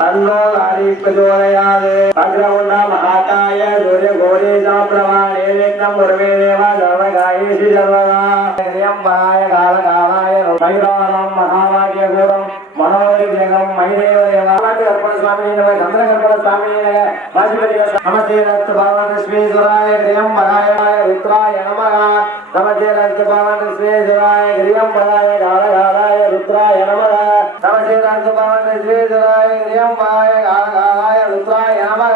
तन्नो गाड़ी प्रचोदयात् अग्रमुण्ड महाकाय सूर्य घोरे प्रमाणे विघ्नं गुरुवे देवा सर्वगायेषु सर्वदा श्रियं पराय कालकालाय भैरवनं महावाक्य घोरं मनोविद्यगं मयिदेव देवानाथ अर्पण स्वामी नमः चंद्रकर्पण स्वामी नमः वासुदेव नमस्ते रक्त भगवान श्रीधराय श्रियं पराय रुद्राय नमः नमस्ते रक्त भगवान श्रीधराय श्रियं पराय कालकालाय रुद्राय नमः नमस्ते रक्त भगवान श्रीधराय श्रियं पराय कालकालाय रुद्राय नमः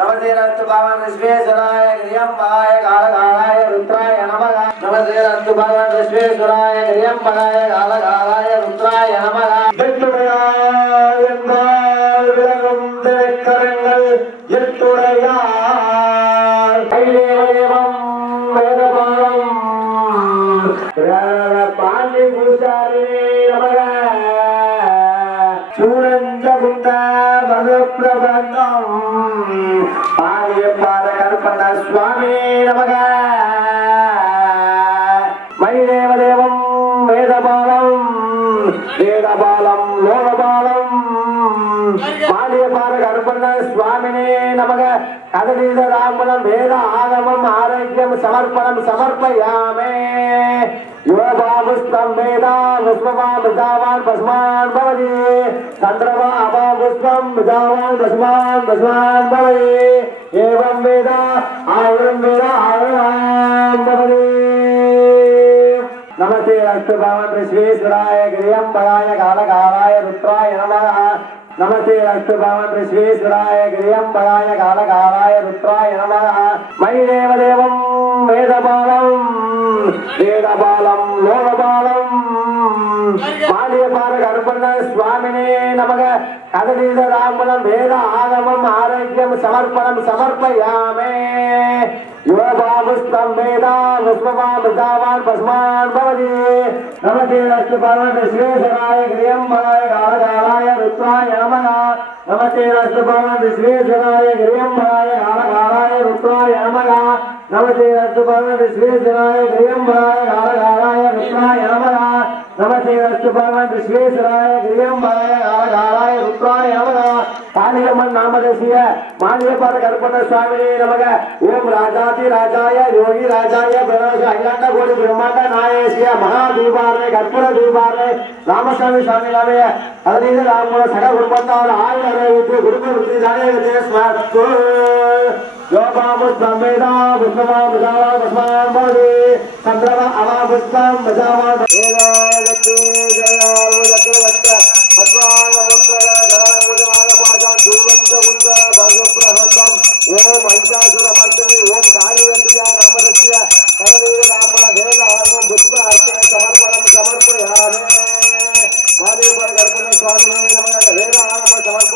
नमस्ते रक्त भगवान श्रीधराय श्रियं पराय कालकालाय रुद्राय नमः नमस्ते रक्त भगवान श्रीधराय श्रियं पराय कालकालाय रुद्राय नमः விலகும் திரைக்கரங்கள் எட்டுடையார் கைலேவம் வேதபாலம் பாண்டி பூசாரி நமக சூரஞ்ச குண்ட மதுப்பிரபந்தம் பாலிய பாத கற்பன சுவாமி நமக மைதேவதேவம் வேதபாலம் வேதபாலம் லோகபாலம் மாலியபார கருப்பண்ண சுவாமினே நமக கதலீத ராமணம் வேத ஆகமம் ஆரோக்கியம் சமர்ப்பணம் சமர்ப்பயாமே யோபாபுஷ்பம் வேதா புஷ்பமா மிதாவான் பஸ்மான் பவதி சந்திரமா அபாபுஷ்பம் மிதாவான் பஸ்மான் பஸ்மான் பவதி ஏவம் வேதா ஆயுரம் வேதா ஆயுரம் பவதி नमस्ते अस्तु भगवान विश्वेश्वराय गिरियं पराय कालकालाय रुद्राय नमः नमस्ते अस्तु भगवान विश्वेश्वराय गिरियं पराय कालकालाय रुद्राय नमः मयि देवदेवं वेदबालं वेदबालं लोकबालं माल्यपार गरुपण्ण स्वामिने नमः कदलीद रामणं वेद आगमम् आरोग्यं समर्पणं समर्पयामे योबाबुष्पं वेदा पुष्पमा मृतावान् पस्मान् भवति नमस्ते अस्तु भगवान विश्वेश्वराय गिरियं पराय कालकालाय रुद्राय नमः नमस्ते अस्तु भगवान विश्वेश्वराय गिरियं पराय कालकालाय रुद्राय नमः नमस्ते अस्तु भगवान विश्वेश्वराय गिरियं पराय कालकालाय रुद्राय नमः नमस्ते अस्तु भगवान विश्वेश्वराय गिरियं पराय कालकालाय रुद्राय नमः कालियम्मन नामधेय माल्यपार गरुपण्ण स्वामिने नमः ओम राजाति राजाय योगी राजाय प्रणव अखिलांड कोटि ब्रह्मांड नायस्य महादीपारे कर्पूर दीपारे रामस्वामी स्वामी नामय कदलीद रामण सग कुटुंबत्तार आयुर्वेद कुटुंब वृद्धि जाने स्मरतु योपामुष्पं वेदा पुष्पमा मृतावा पस्मान् भवति चन्द्रमा अमापुष्पं मृतावा वेदायतु जयावचक्रवच्च अद्वांगपुत्र गणांगुजमानपाशं धूलन्दकुण्ड भगप्रहृतं ओम महिषासुरमर्दिनि ओम कालिवन्द्या नामधस्य कदलीद रामण वेदाहरणं पुष्प अर्चने समर्पणं समर्पयामि माल्यपार गरुपण्ण स्वामिने नमः वेदाहरणं समर्पयामि